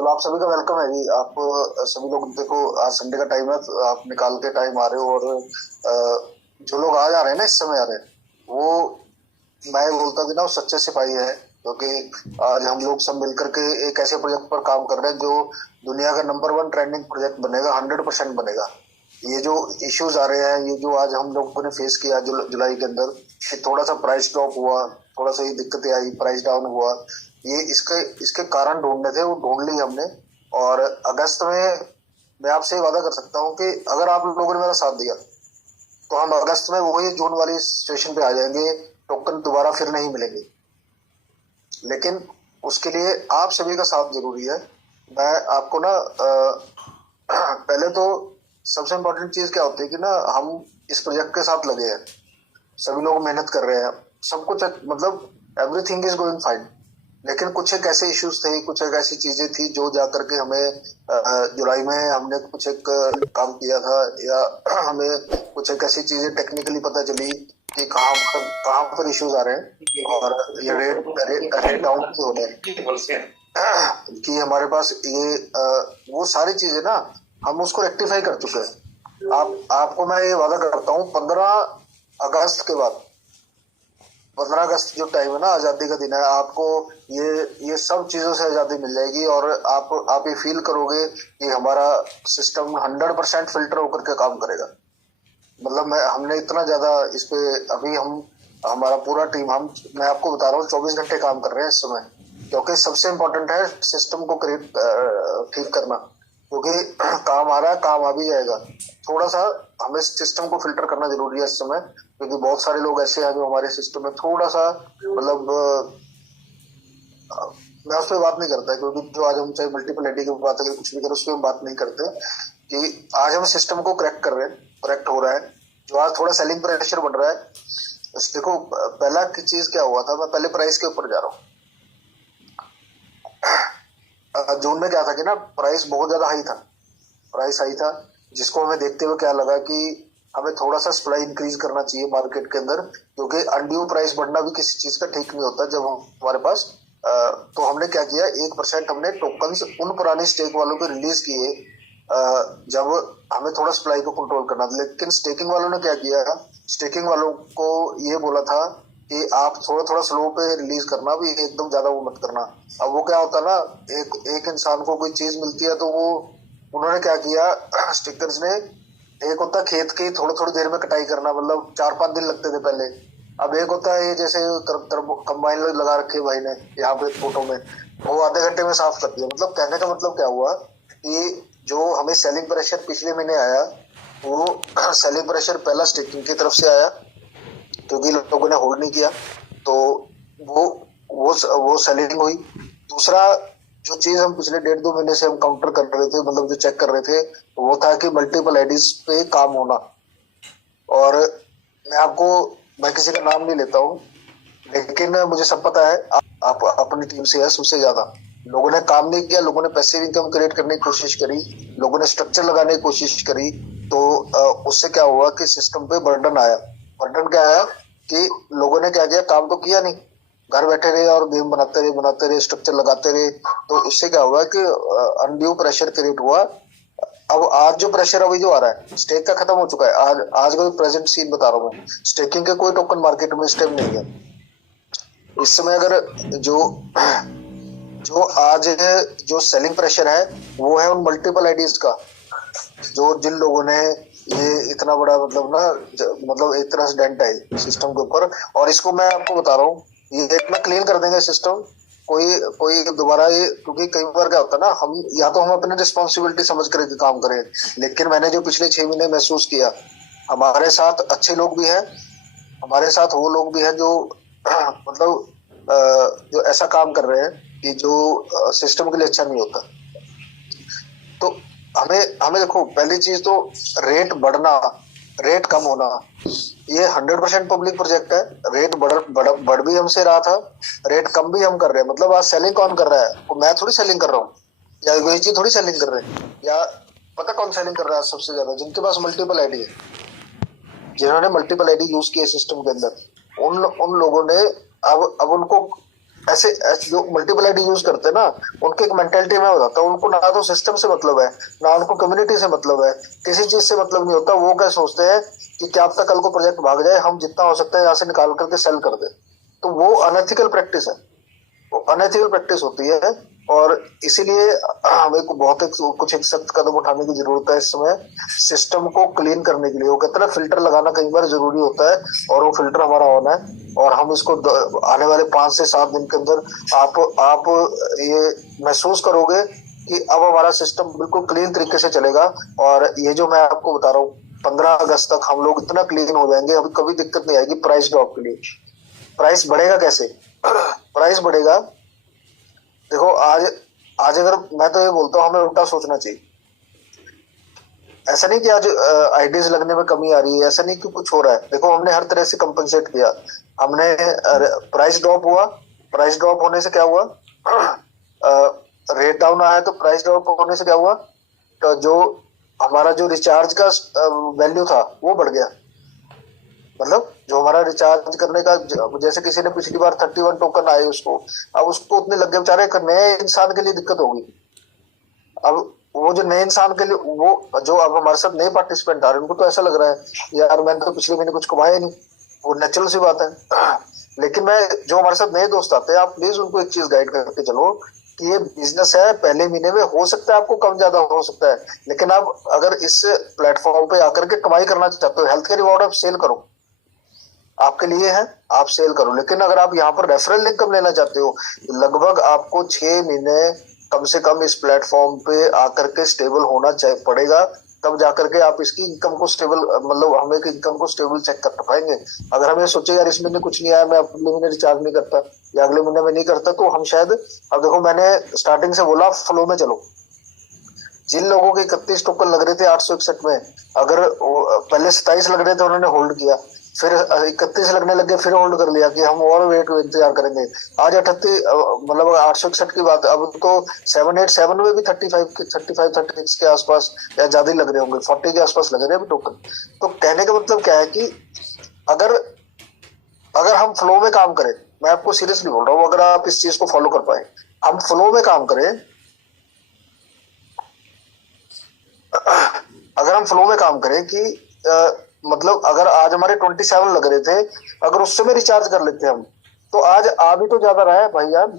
चलो आप सभी का वेलकम है जी। आप सभी लोग देखो, आज संडे का टाइम है तो आप निकाल के टाइम आ रहे हो। और जो लोग आज आ रहे हैं ना, इस समय आ रहे हैं, वो मैं बोलता कि ना वो सच्चे सिपाही है। क्योंकि आज हम लोग सब मिलकर के एक ऐसे प्रोजेक्ट पर काम कर रहे हैं जो दुनिया का नंबर वन ट्रेंडिंग प्रोजेक्ट बनेगा, 100% बनेगा। ये जो इश्यूज आ रहे हैं, ये जो आज हम लोगों ने फेस किया जुलाई के अंदर, कि थोड़ा सा प्राइस ड्रॉप हुआ, थोड़ा सा ये दिक्कतें आई, प्राइस डाउन हुआ, ये इसके इसके कारण ढूंढने थे, वो ढूंढ लिए हमने। और अगस्त में मैं आपसे ये वादा कर सकता हूँ कि अगर आप लोगों ने मेरा साथ दिया तो हम अगस्त में वही जून वाली सिचुएशन पे आ जाएंगे। टोकन दोबारा फिर नहीं मिलेंगे, लेकिन उसके लिए आप सभी का साथ जरूरी है। मैं आपको ना पहले तो सबसे इम्पोर्टेंट चीज क्या होती है कि ना हम इस प्रोजेक्ट के साथ लगे हैं, सभी लोग मेहनत कर रहे हैं, सब कुछ मतलब एवरीथिंग इज गोइंग फाइन। लेकिन कुछ एक ऐसे इश्यूज थे, कुछ एक ऐसी चीजें थी जो जा करके हमें जुलाई में हमने कुछ एक काम किया था, या हमें कुछ एक ऐसी चीजें टेक्निकली पता चली कि कहाँ पर इश्यूज आ रहे हैं, और ये रेट डाउन क्यों हो रहे हैं, कि हमारे पास ये वो सारी चीजें ना हम उसको रेक्टिफाई कर चुके हैं। आपको मैं ये वादा करता हूँ, 15 अगस्त के बाद, 15 अगस्त जो टाइम है ना, आजादी का दिन है, आपको ये सब चीजों से आजादी मिल जाएगी। और आप ये फील करोगे कि हमारा सिस्टम 100% फिल्टर होकर के काम करेगा। मतलब हमने इतना ज्यादा इस पे अभी हमारा पूरा टीम, मैं आपको बता रहा हूँ, 24 घंटे काम कर रहे हैं इस समय। क्योंकि सबसे इम्पोर्टेंट है सिस्टम को ठीक करना। क्योंकि काम आ रहा है, काम आ भी जाएगा, थोड़ा सा हमें सिस्टम को फिल्टर करना जरूरी है इस समय। क्योंकि बहुत सारे लोग ऐसे हैं जो हमारे सिस्टम में थोड़ा सा मतलब मैं उस पर बात नहीं करता, क्योंकि जो आज हम चाहे मल्टीपल आईडी की बात अगर कुछ भी करें उस पर हम बात नहीं करते, कि आज हम सिस्टम को करेक्ट कर रहे हैं, करेक्ट हो रहा है। जो आज थोड़ा सेलिंग प्रेशर बढ़ रहा है, देखो पहला की चीज क्या हुआ था, मैं पहले प्राइस के ऊपर जा रहा हूँ। जून में क्या था कि ना प्राइस बहुत ज्यादा हाई था, प्राइस हाई था, जिसको हमें देखते हुए क्या लगा कि हमें थोड़ा सा सप्लाई इंक्रीज करना चाहिए मार्केट के अंदर। क्योंकि अनड्यू प्राइस बढ़ना भी किसी चीज का ठीक नहीं होता जब हमारे पास तो हमने क्या किया, 1% हमने टोकन्स उन पुराने स्टेक वालों को रिलीज किए जब हमें थोड़ा सप्लाई को कंट्रोल करना था। लेकिन स्टेकिंग वालों ने क्या किया, स्टेकिंग वालों को ये बोला था कि आप थोड़ा थोड़ा स्लो पे रिलीज करना, भी एकदम ज्यादा वो मत करना। अब वो क्या होता ना, एक इंसान को कोई चीज मिलती है तो वो उन्होंने क्या किया, स्टिकर्स ने, एक होता खेत की थोड़ी थोड़ी देर में कटाई करना, मतलब 4-5 दिन लगते थे पहले। अब एक होता है ये जैसे कंबाइन लगा रखे भाई ने यहाँ पे फोटो में, वो आधे घंटे में साफ कर दिया। मतलब कहने का मतलब क्या हुआ कि जो हमें सेलिंग प्रेशर पिछले महीने आया, वो सेलिंग प्रेशर पहला स्टेकिंग की तरफ से आया क्योंकि लोगों ने होल्ड नहीं किया, तो वो सेलिंग हुई। दूसरा जो चीज हम पिछले 1.5-2 महीने से हम काउंटर कर रहे थे, मतलब जो चेक कर रहे थे, वो था कि मल्टीपल आईडीज पे काम होना। और मैं किसी का नाम नहीं लेता हूँ, लेकिन मुझे सब पता है, आप अपनी टीम से है, सबसे ज्यादा लोगों ने काम नहीं किया, लोगों ने पैसिव इनकम क्रिएट करने की कोशिश करी, लोगों ने स्ट्रक्चर लगाने की कोशिश करी। तो उससे क्या हुआ कि सिस्टम पे बर्डन आया। बर्डन क्या आया कि लोगों ने क्या किया, काम तो किया नहीं, घर बैठे रहे और गेम बनाते रहे, स्ट्रक्चर लगाते रहे। तो उससे क्या हुआ कि अनड्यू प्रेशर क्रिएट हुआ। अब आज जो प्रेशर अभी जो आ रहा है, स्टेक का खत्म हो चुका है। आज का प्रेजेंट सीन बता रहा हूँ मैं, स्टेकिंग के कोई टोकन मार्केट में इस टाइम नहीं है। इस समय अगर जो आज जो सेलिंग प्रेशर है वो है उन मल्टीपल आईडीज का, जो जिन लोगों ने ये इतना बड़ा मतलब एक तरह से डेंट है सिस्टम के ऊपर। और इसको मैं आपको बता रहा हूँ, ये इतना क्लीन कर देंगे सिस्टम, कोई दोबारा ये, क्योंकि कई बार क्या होता है ना, हम या तो हम अपनी रिस्पॉन्सिबिलिटी समझ करके काम करें, लेकिन मैंने जो पिछले 6 महीने महसूस किया, हमारे साथ अच्छे लोग भी हैं, हमारे साथ वो लोग भी हैं जो मतलब जो ऐसा काम कर रहे हैं कि जो सिस्टम के लिए अच्छा नहीं होता। तो हमें देखो, पहली चीज तो रेट बढ़ना, रेट कम होना, ये 100% पब्लिक प्रोजेक्ट है। रेट बढ़ भी हमसे रहा था, रेट कम भी हम कर रहे हैं। मतलब आज सेलिंग कौन कर रहा है, मैं थोड़ी सेलिंग कर रहा हूँ, या योगेश जी थोड़ी सेलिंग कर रहे हैं, या पता कौन सेलिंग कर रहा है सबसे ज्यादा, जिनके पास मल्टीपल आईडी है, जिन्होंने मल्टीपल आईडी यूज किया सिस्टम के अंदर, उन लोगों ने अब उनको जो मल्टीपल आईडी यूज करते हैं ना, उनकी एक मेंटेलिटी में बताता हूँ, उनको ना तो सिस्टम से मतलब है, ना उनको कम्युनिटी से मतलब है, किसी चीज से मतलब नहीं होता। वो क्या सोचते हैं कि क्या पता कल को प्रोजेक्ट भाग जाए, हम जितना हो सकता है यहाँ से निकाल करके सेल कर दे। तो वो अनएथिकल प्रैक्टिस है, वो अनएथिकल प्रैक्टिस होती है। और इसीलिए हमें को बहुत कुछ एक सख्त कदम उठाने की जरूरत है इस समय, सिस्टम को क्लीन करने के लिए। वो कहते हैं ना, फिल्टर लगाना कई बार जरूरी होता है, और वो फिल्टर हमारा ऑन है। और हम इसको आने वाले 5 से 7 दिन के अंदर आप ये महसूस करोगे कि अब हमारा सिस्टम बिल्कुल क्लीन तरीके से चलेगा। और ये जो मैं आपको बता रहा हूँ, 15 अगस्त तक हम लोग इतना क्लीन हो जाएंगे, अभी कभी दिक्कत नहीं आएगी प्राइस ड्रॉप के लिए। प्राइस बढ़ेगा कैसे? प्राइस बढ़ेगा, देखो आज आज अगर मैं तो ये बोलता हूँ हमें उल्टा सोचना चाहिए। ऐसा नहीं कि आज आईडीज लगने में कमी आ रही है, ऐसा नहीं कि कुछ हो रहा है। देखो हमने हर तरह से कंपनसेट किया, हमने प्राइस ड्रॉप हुआ, प्राइस ड्रॉप होने से क्या हुआ, रेट डाउन आया, तो प्राइस ड्रॉप होने से क्या हुआ, तो जो हमारा जो रिचार्ज का वैल्यू था वो बढ़ गया। मतलब जो हमारा रिचार्ज करने का, जैसे किसी ने पिछली बार 31 टोकन आए उसको, अब उसको उतने लग गए, बेचारे नए इंसान के लिए दिक्कत होगी। अब वो जो नए इंसान के लिए, वो जो अब हमारे साथ नए पार्टिसिपेंट आ रहे हैं, उनको तो ऐसा लग रहा है यार मैंने तो पिछले महीने कुछ कमाया नहीं, वो नेचुरल सी बात है। लेकिन मैं, जो हमारे साथ नए दोस्त आते हैं, आप प्लीज उनको एक चीज गाइड करके चलो कि ये बिजनेस है, पहले महीने में हो सकता है आपको कम ज्यादा हो सकता है, लेकिन आप अगर इस प्लेटफॉर्म पे आकर के कमाई करना चाहते हो, हेल्थ के रिवॉर्ड आप सेल करो, आपके लिए है, आप सेल करो। लेकिन अगर आप यहाँ पर रेफरल इनकम लेना चाहते हो, लगभग आपको 6 महीने कम से कम इस प्लेटफॉर्म पे आकर के स्टेबल होना पड़ेगा, तब जाकर के आप इसकी इनकम को स्टेबल, मतलब हमें इनकम को स्टेबल चेक कर पाएंगे। अगर हम ये सोचे यार इस महीने कुछ नहीं आया, मैं अगले महीने रिचार्ज नहीं करता या अगले महीने में नहीं करता, तो हम शायद, अब देखो मैंने स्टार्टिंग से बोला फ्लो में चलो। जिन लोगों के 31 टोकन लग रहे थे 861 में, अगर पहले 27 लग रहे थे उन्होंने होल्ड किया, फिर 31 लगने लग गए, फिर होल्ड कर लिया कि हम और वेट इंतजार करेंगे। आज 38, मतलब 861 की बात, अब तो 787 में भी 35 36 के आसपास या ज्यादा ही लग रहे होंगे, 40 के आसपास लग रहे हैं टोकन। तो कहने का मतलब क्या है कि अगर अगर हम फ्लो में काम करें, मैं आपको सीरियसली बोल रहा हूँ, अगर आप इस चीज को फॉलो कर पाए, हम फ्लो में काम करें, अगर हम फ्लो में काम करें कि मतलब अगर आज हमारे 27 लग रहे थे, अगर उससे में रिचार्ज कर लेते हम, तो आज आ भी तो ज्यादा रहा है भाई यार।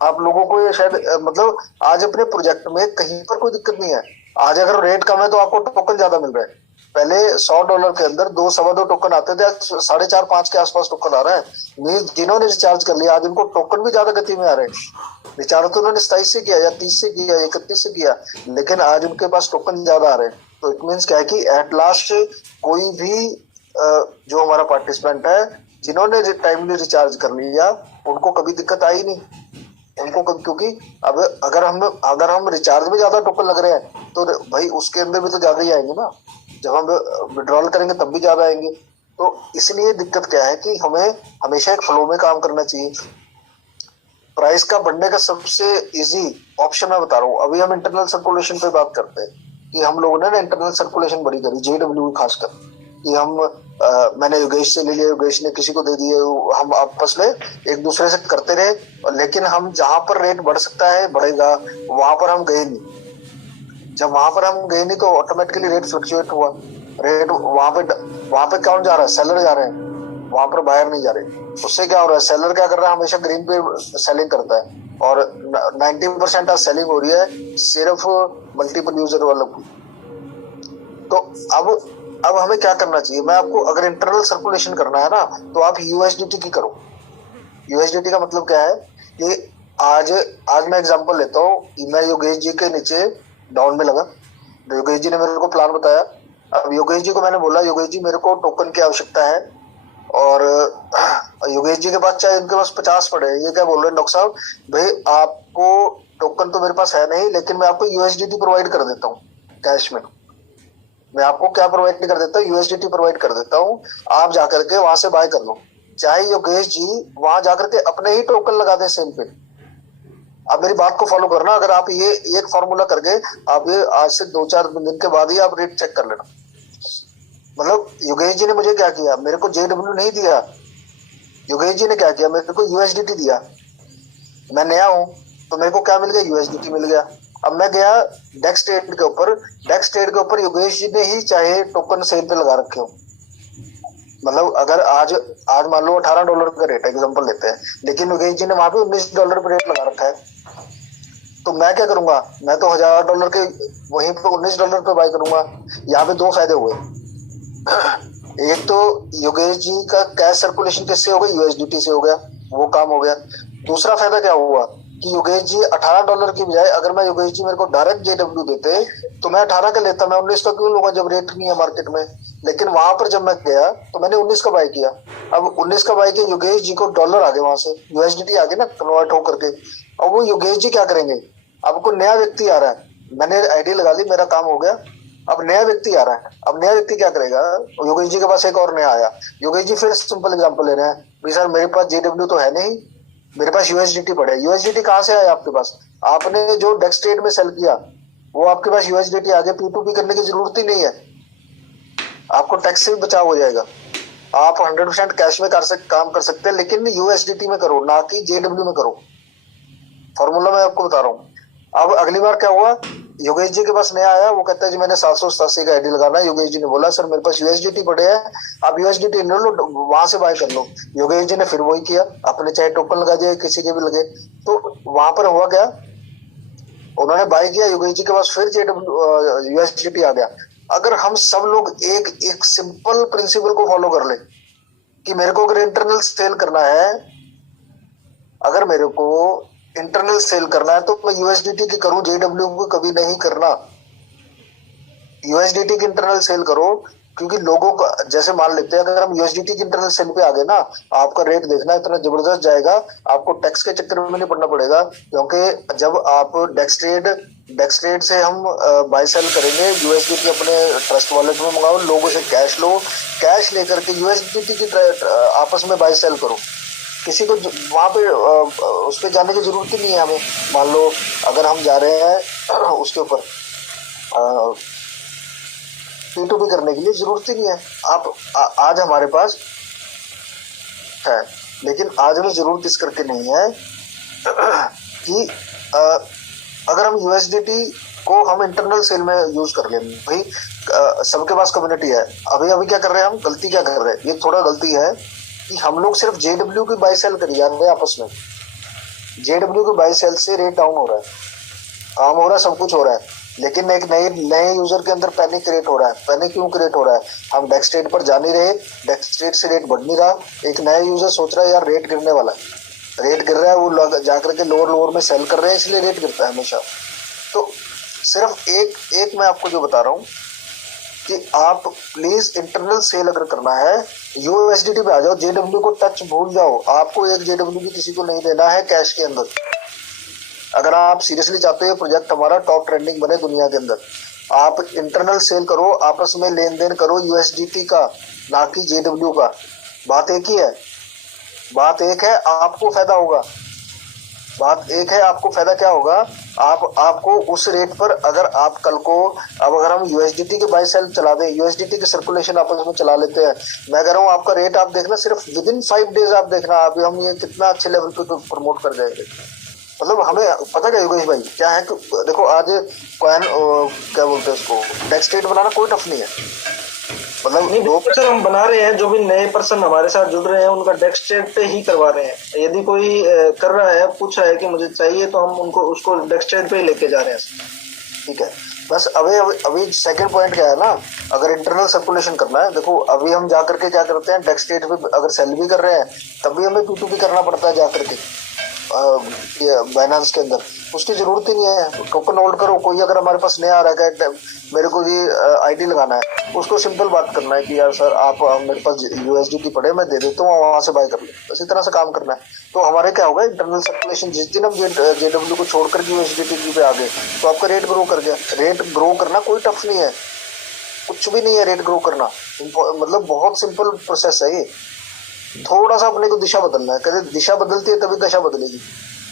आप लोगों को ये शायद मतलब आज अपने प्रोजेक्ट में कहीं पर कोई दिक्कत नहीं है। आज अगर रेट कम है तो आपको टोकन ज्यादा मिल रहा है। पहले $100 के अंदर 2 सवा 2 टोकन आते थे, आज 4.5 5 के आसपास टोकन आ रहा है। मीन जिन्होंने रिचार्ज कर लिया, आज उनको टोकन भी ज्यादा गति में आ रहे हैं। रिचार्ज तो उन्होंने 27 से किया या 30 से किया, 31 से किया, लेकिन आज उनके पास टोकन ज्यादा आ रहे हैं। तो इट मीन्स क्या है कि एट लास्ट कोई भी जो हमारा पार्टिसिपेंट है, जिन्होंने टाइमली रिचार्ज कर लिया, उनको कभी दिक्कत आई नहीं उनको कभी, क्योंकि अब अगर हम रिचार्ज में ज्यादा टोकन लग रहे हैं तो भाई उसके अंदर भी तो ज्यादा ही आएंगे ना, जब हम विड्रॉल करेंगे तब भी ज्यादा आएंगे। तो इसलिए दिक्कत क्या है कि हमें हमेशा एक फ्लो में काम करना चाहिए। प्राइस का बढ़ने का सबसे इजी ऑप्शन मैं बता रहा हूँ। अभी हम इंटरनल सर्कुलेशन पे बात करते हैं कि हम लोगों ने ना इंटरनल सर्कुलेशन बड़ी करी, जेडब्ल्यू खासकर, कि हम मैंने योगेश से ले लिया, योगेश ने किसी को दे दिए, हम आपस में एक दूसरे से करते रहे, लेकिन हम जहां पर रेट बढ़ सकता है बढ़ेगा, वहां पर हम गए नहीं। जब वहां पर हम गए नहीं तो ऑटोमेटिकली रेट फ्लक्चुएट हुआ। रेट वहां पे कौन जा रहा है? सेलर जा रहे हैं, वहां पर बायर नहीं जा रहे। उससे क्या हो रहा है? सेलर क्या कर रहा है? हमेशा ग्रीन पे सेलिंग करता है, और 90% आज सेलिंग हो रही है सिर्फ मल्टीपल यूजर वालों की। तो अब हमें क्या करना चाहिए? मैं आपको, अगर इंटरनल सर्कुलेशन करना है ना, तो आप यूएसडीटी की करो। यूएसडीटी का मतलब क्या है कि आज मैं एग्जांपल लेता हूँ। मैं योगेश जी के नीचे डाउन में लगा, योगेश जी ने मेरे को प्लान बताया। अब योगेश जी को मैंने बोला, योगेश जी मेरे को टोकन की आवश्यकता है, और योगेश जी के पास चाहे उनके पास 50 पड़े, ये क्या बोल रहे हैं डॉक्टर साहब, भाई आपको टोकन तो मेरे पास है नहीं, लेकिन मैं आपको यूएसडीटी प्रोवाइड कर देता हूँ कैश में। मैं आपको क्या प्रोवाइड कर देता हूँ? यूएसडीटी प्रोवाइड कर देता हूँ, आप जाकर के वहां से बाय कर लो। चाहे योगेश जी वहां जाकर के अपने ही टोकन लगा दें सेल पे। आप मेरी बात को फॉलो करना, अगर आप ये एक फॉर्मूला करके आप ये आज से 2-4 दिन के बाद ही आप रेट चेक कर लेना। मतलब योगेश जी ने मुझे क्या किया, मेरे को जेडब्ल्यू नहीं दिया, योगेश जी ने क्या किया, मेरे को यूएसडीटी दिया। मैं नया हूँ तो मेरे को क्या मिल गया, यूएसडीटी मिल गया। अब मैं गया डेक्स ट्रेड के ऊपर, डेक्स ट्रेड के ऊपर योगेश जी ने ही चाहे टोकन सेल पे लगा रखे हो, मतलब अगर आज आज मान लो $18 का रेट एग्जांपल लेते हैं, लेकिन योगेश जी ने वहां पे $19 पे रेट लगा रखा है, तो मैं क्या करूंगा, मैं तो $1000 के वहीं पे $19 पे बाय करूंगा। यहाँ पे दो फायदे हुए, एक तो योगेश जी का कैश सर्कुलेशन किससे हो गया, यूएसडीटी से हो गया, वो काम हो गया। दूसरा फायदा क्या हुआ कि योगेश जी $18 की बजाय अगर मैं योगेश जी मेरे को डायरेक्ट जेडब्ल्यू देते तो मैं 18 का लेता, मैं 19 का क्यों लूंगा जब रेट नहीं है मार्केट में। लेकिन वहां पर जब मैं गया तो मैंने 19 का बाय किया। अब 19 का बाय किया, योगेश जी को डॉलर आ गए, वहां से यूएसडीटी आ गए ना कन्वर्ट होकर के। अब वो योगेश जी क्या करेंगे, अब कोई नया व्यक्ति आ रहा है, मैंने आईडी लगा ली, मेरा काम हो गया। अब नया व्यक्ति आ रहा है, अब नया व्यक्ति क्या करेगा, योगेश जी के पास एक और नया आया, योगेश जी फिर सिंपल एग्जांपल ले रहे हैं, भाई सर मेरे पास जेडब्ल्यू तो है नहीं, मेरे पास यूएसडीटी पड़े। यूएसडीटी कहाँ से आया आपके पास, आपने जो डेक्स ट्रेड में सेल किया वो आपके पास यूएसडीटी आगे, P2P करने की जरूरत ही नहीं है, आपको टैक्स से भी बचाव हो जाएगा। आप 100% कैश में काम कर सकते हैं, लेकिन यूएसडीटी में करो, ना कि जेडब्ल्यू में करो। फॉर्मूला मैं आपको बता रहा हूँ। अब अगली बार क्या हुआ, योगेश जी के पास नया आया, वो कहता है जी मैंने 787 का आईडी लगाना है। योगेश जी ने बोला सर मेरे पास यूएसडीटी पड़े हैं, आप यूएसडीटी ले लो, वहां से बाय कर लो। योगेश जी ने फिर वही किया, अपने चाहे टोकन लगा दिया, किसी के भी लगे, तो वहां पर हुआ क्या, उन्होंने बाय किया, योगेश जी के पास फिर जेडब्ल्यू यूएसडीटी आ गया। अगर हम सब लोग एक एक सिंपल प्रिंसिपल को फॉलो कर ले कि मेरे को अगर इंटरनल सेल करना है, अगर मेरे को इंटरनल सेल करना है तो मैं यूएसडीटी की करूं, जेडब्ल्यू को कभी नहीं करना। यूएसडीटी की इंटरनल सेल करो, क्योंकि लोगों का जैसे मान लेते हैं अगर हम यूएसडीटी की इंटरनल सेल पे आ गए ना, आपका रेट देखना इतना जबरदस्त जाएगा, आपको टैक्स के चक्कर में नहीं पड़ना पड़ेगा। क्योंकि जब आप डेक्स ट्रेड से हम बाय सेल करेंगे, यूएसडीटी अपने ट्रस्ट वॉलेट में मंगाओ, लोगों से कैश लो, कैश लेकर के यूएसडीटी की आपस में बाय सेल करो, किसी को वहां पे उस पे जाने की जरूरत ही नहीं है हमें। मान लो अगर हम जा रहे हैं उसके ऊपर P2P करने के लिए, जरूरत ही नहीं है। आप आज हमारे पास है, लेकिन आज हमें जरूरत इस करके नहीं है कि अगर हम यूएसडीटी को हम इंटरनल सेल में यूज कर लें, भाई सबके पास कम्युनिटी है। अभी अभी क्या कर रहे हैं हम, गलती क्या कर रहे हैं, ये थोड़ा गलती है कि हम लोग सिर्फ जेडब्ल्यू की बाय सेल करी जा रहे हैं आपस में। जेडब्ल्यू की बाय सेल से रेट डाउन हो रहा है, काम हो रहा है, सब कुछ हो रहा है, लेकिन एक नए यूजर के अंदर पैनिक क्रिएट हो रहा है। पैनिक क्यों क्रिएट हो रहा है, हम डेक्स ट्रेड पर जा नहीं रहे, डेक्स ट्रेड से रेट बढ़ नहीं रहा, एक नया यूजर सोच रहा है यार रेट गिरने वाला है, रेट गिर रहा है, वो जाकर के लोअर में सेल कर रहे हैं, इसलिए रेट गिरता है हमेशा। तो सिर्फ एक मैं आपको जो बता रहा हूँ कि आप प्लीज इंटरनल सेल अगर करना है यूएसडीटी पे आ जाओ, जेडब्ल्यू को टच भूल जाओ। आपको एक जेडब्ल्यू भी किसी को नहीं देना है कैश के अंदर। अगर आप सीरियसली चाहते हो प्रोजेक्ट हमारा टॉप ट्रेंडिंग बने दुनिया के अंदर, आप इंटरनल सेल करो, आपस में लेन देन करो यूएसडीटी का, ना कि जेडब्ल्यू का। बात एक ही है, बात एक है, आपको फायदा होगा, बात एक है, आपको फायदा क्या होगा, आपको उस रेट पर अगर आप कल को, अब अगर हम यूएसडीटी के बाय सेल चला दें, यूएसडीटी के सर्कुलेशन आपस में चला लेते हैं, मैं कह रहा हूँ आपका रेट आप देखना सिर्फ विद इन 5 डेज आप देखना, अभी हम ये कितना अच्छे लेवल पे प्रमोट कर जाएंगे। मतलब हमें पता क्या योगेश भाई क्या है कि देखो आज कॉइन क्या बोलते हैं उसको, डेक्स ट्रेड बनाना कोई टफ नहीं है। मतलब नहीं सर, हम बना रहे हैं, जो भी नए पर्सन हमारे साथ जुड़ रहे हैं उनका डेक्स ट्रेड पे ही करवा रहे हैं। यदि कोई कर रहा है, पूछ रहा है कि मुझे चाहिए, तो हम उनको उसको डेक्स ट्रेड पे ही लेके जा रहे हैं। ठीक है, बस अभी सेकंड पॉइंट क्या है ना, अगर इंटरनल सर्कुलेशन करना है, देखो अभी हम जाकर के क्या करते हैं, डेक्स ट्रेड पे अगर सेल भी कर रहे हैं तब भी हमें P2P करना पड़ता है जाकर के बाइनेंस के अंदर, उसकी जरूरत ही नहीं है। टोकन होल्ड करो, कोई अगर हमारे पास नया आ रहा है, मेरे को ये आईडी लगाना है, उसको सिंपल बात करना है कि यार सर आप मेरे पास यूएसडीटी पड़े, मैं दे देता हूँ, वहां से बाय कर लो, इसी तरह से काम करना है। तो हमारे क्या होगा, इंटरनल सर्कुलेशन जिस दिन हम जेडब्ल्यू को छोड़कर यूएसडीटी पे आ गए तो आपका रेट ग्रो कर गया। रेट ग्रो करना कोई टफ नहीं है, कुछ भी नहीं है रेट ग्रो करना, मतलब बहुत सिंपल प्रोसेस है ये। थोड़ा सा अपने को दिशा बदलना है, कहते दिशा बदलती है तभी दशा बदलेगी।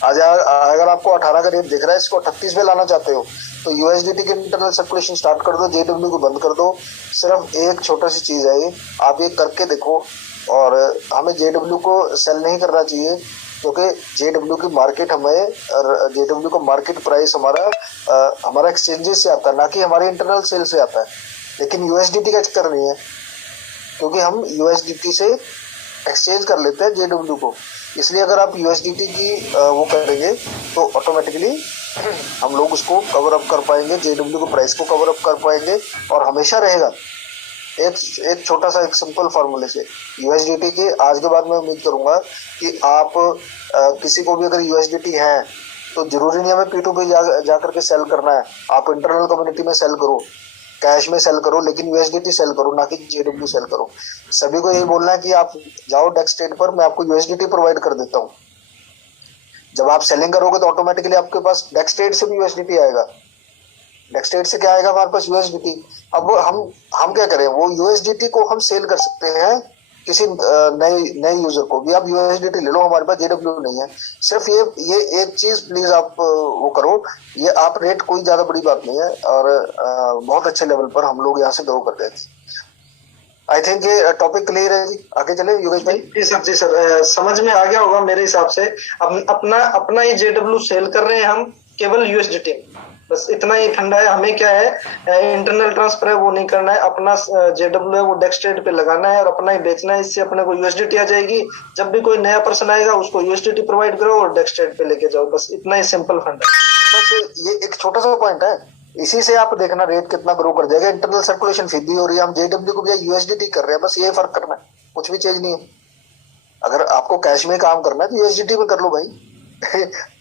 आज अगर आपको 18 का रेट दिख रहा है, इसको 38 में लाना चाहते हो तो यूएसडीटी के इंटरनल सर्कुलेशन स्टार्ट कर दो, जेडब्ल्यू को बंद कर दो। सिर्फ एक छोटा सी चीज है ये, आप ये करके देखो। और हमें जेडब्ल्यू को सेल नहीं करना चाहिए, क्योंकि जेडब्ल्यू की मार्केट हमें, जेडब्ल्यू का मार्केट प्राइस हमारा एक्सचेंजेस से आता है, ना कि हमारे इंटरनल सेल से आता है। लेकिन यूएसडीटी का चक्कर नहीं है, क्योंकि हम यूएसडीटी से एक्सचेंज कर लेते हैं जेडब्ल्यू को। इसलिए अगर आप यूएसडीटी की वो करेंगे तो ऑटोमेटिकली हम लोग उसको कवर अप कर पाएंगे, जेडब्ल्यू के प्राइस को कवर अप कर पाएंगे, और हमेशा रहेगा। एक छोटा सा एक सिंपल फार्मूले से यूएसडीटी के आज के बाद मैं उम्मीद करूंगा कि आप किसी को भी अगर यूएसडीटी है तो जरूरी नहीं हमें P2P जा करके सेल करना है। आप इंटरनल कम्युनिटी में सेल करो, कैश में सेल करो, लेकिन यूएसडीटी सेल करो, ना कि जेडब्ल्यू सेल करो। सभी को यही बोलना है कि आप जाओ डेक्स ट्रेड पर, मैं आपको यूएसडीटी प्रोवाइड कर देता हूँ। जब आप सेलिंग करोगे तो ऑटोमेटिकली आपके पास डेक्स ट्रेड से भी यूएसडीटी आएगा। डेक्स ट्रेड से क्या आएगा हमारे पास? यूएसडीटी। अब हम क्या करें, वो यूएसडीटी को हम सेल कर सकते हैं किसी नए यूजर को भी। आप यूएसडीटी ले लो, हमारे पास जेडब्ल्यू नहीं है। सिर्फ ये एक चीज प्लीज आप वो करो, ये आप रेट कोई ज्यादा बड़ी बात नहीं है, और बहुत अच्छे लेवल पर हम लोग यहाँ से ग्रो कर गए थे। आई थिंक ये टॉपिक क्लियर है जी, आगे चले योगेश भाई। जी सर, समझ में आ गया होगा मेरे हिसाब से। अपना ही जेडब्ल्यू सेल कर रहे हैं हम केवल यूएसडीटी, बस इतना ही ठंडा है। हमें क्या है, इंटरनल ट्रांसफर है वो नहीं करना है, अपना जेडब्ल्यू है वो डेक्स ट्रेड पे लगाना है और अपना ही बेचना है। इससे अपने को यूएसडीटी आ जाएगी। जब भी कोई नया पर्सन आएगा उसको यूएसडीटी प्रोवाइड करो और डेक्स ट्रेड पे लेके जाओ, बस इतना ही सिंपल फंड है। बस ये एक छोटा सा पॉइंट है, इसी से आप देखना रेट कितना ग्रो कर जाएगा। इंटरनल सर्कुलेशन फिर भी हो रही है, हम जेडब्ल्यू को भी यूएसडीटी कर रहे हैं, बस ये फर्क करना है, कुछ भी चेंज नहीं है। अगर आपको कैश में काम करना है तो यूएसडीटी में कर लो भाई।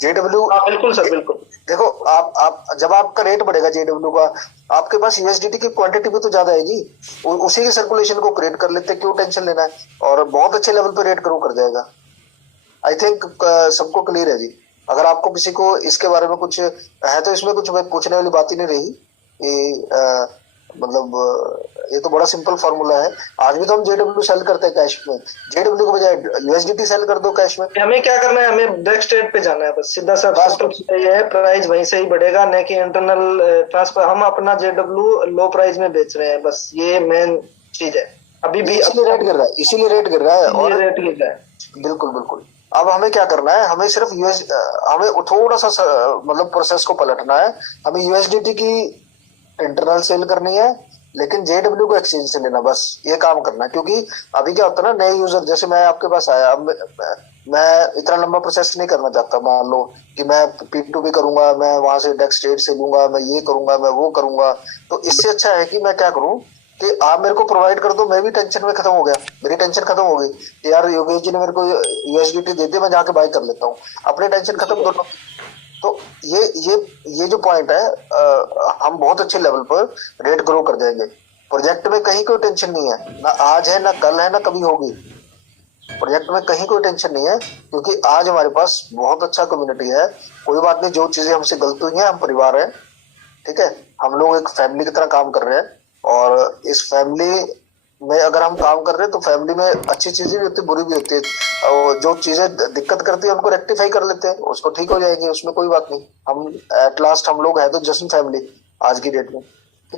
जेडब्ल्यू बिल्कुल सर, बिल्कुल। देखो आप जब आपका रेट बढ़ेगा जेडब्ल्यू का, आपके पास यूएसडीटी की क्वांटिटी भी तो ज्यादा आएगी, उसी की सर्कुलेशन को क्रिएट कर लेते, क्यों टेंशन लेना है, और बहुत अच्छे लेवल पे रेट ग्रो कर जाएगा। आई थिंक सबको क्लियर है जी। अगर आपको किसी को इसके बारे में कुछ है तो इसमें कुछ पूछने वाली बात ही नहीं रही कि ये तो बड़ा सिंपल फॉर्मूला है। आज भी तो हम जेडब्ल्यू सेल करते हैं कैश में, जेडब्ल्यू के बजाय यूएसडीटी सेल कर दो कैश में। हमें क्या करना है, हमें डेक्स ट्रेड पे जाना है, बस सीधा सा ये है, प्राइस वहीं से ही बढ़ेगा, न कि इंटरनल ट्रांसफर। हम अपना जेडब्ल्यू लो प्राइस में बेच रहे हैं, बस ये मेन चीज है। अभी भी इसीलिए रेट गिर रहा है, इसीलिए रेट गिर रहा है, और रेट गिर रहा है। बिल्कुल बिल्कुल। अब हमें क्या करना है, हमें सिर्फ हमें थोड़ा सा प्रोसेस को पलटना है। हमें यूएसडीटी की इंटरनल सेल करनी है, लेकिन जेडब्ल्यू को एक्सचेंज से लेना, बस ये काम करना है। क्योंकि अभी क्या होता है ना, नए यूजर जैसे मैं आपके पास आया, अब मैं इतना लंबा प्रोसेस नहीं करना चाहता। मान लो कि मैं P2P करूंगा, मैं वहां से डेक्स ट्रेड से लूंगा, मैं ये करूंगा, मैं वो करूंगा, तो इससे अच्छा है कि मैं क्या करूं कि आप मेरे को प्रोवाइड कर दो, मैं भी टेंशन में खत्म हो गया, मेरी टेंशन खत्म हो गई कि यार योगेश जी ने मेरे को यूएसडीटी दे दी, मैं जाके बाय कर लेता हूँ, अपनी टेंशन खत्म दोनों। तो ये जो पॉइंट है, हम बहुत अच्छे लेवल पर रेट ग्रो कर जाएंगे। प्रोजेक्ट में कहीं कोई टेंशन नहीं है, ना आज है, ना कल है, ना कभी होगी। प्रोजेक्ट में कहीं कोई टेंशन नहीं है, क्योंकि आज हमारे पास बहुत अच्छा कम्युनिटी है। कोई बात नहीं, जो चीजें हमसे गलत हुई हैं, हम परिवार हैं, ठीक है, हम लोग एक फैमिली की तरह काम कर रहे हैं, और इस फैमिली में अगर हम काम कर रहे हैं तो फैमिली में अच्छी चीजें भी होती है, बुरी भी होती है, और जो चीजें दिक्कत करती है उनको रेक्टिफाई कर लेते हैं, उसको ठीक हो जाएंगे, उसमें कोई बात नहीं। हम एट लास्ट हम लोग है तो जश्न फैमिली आज की डेट में।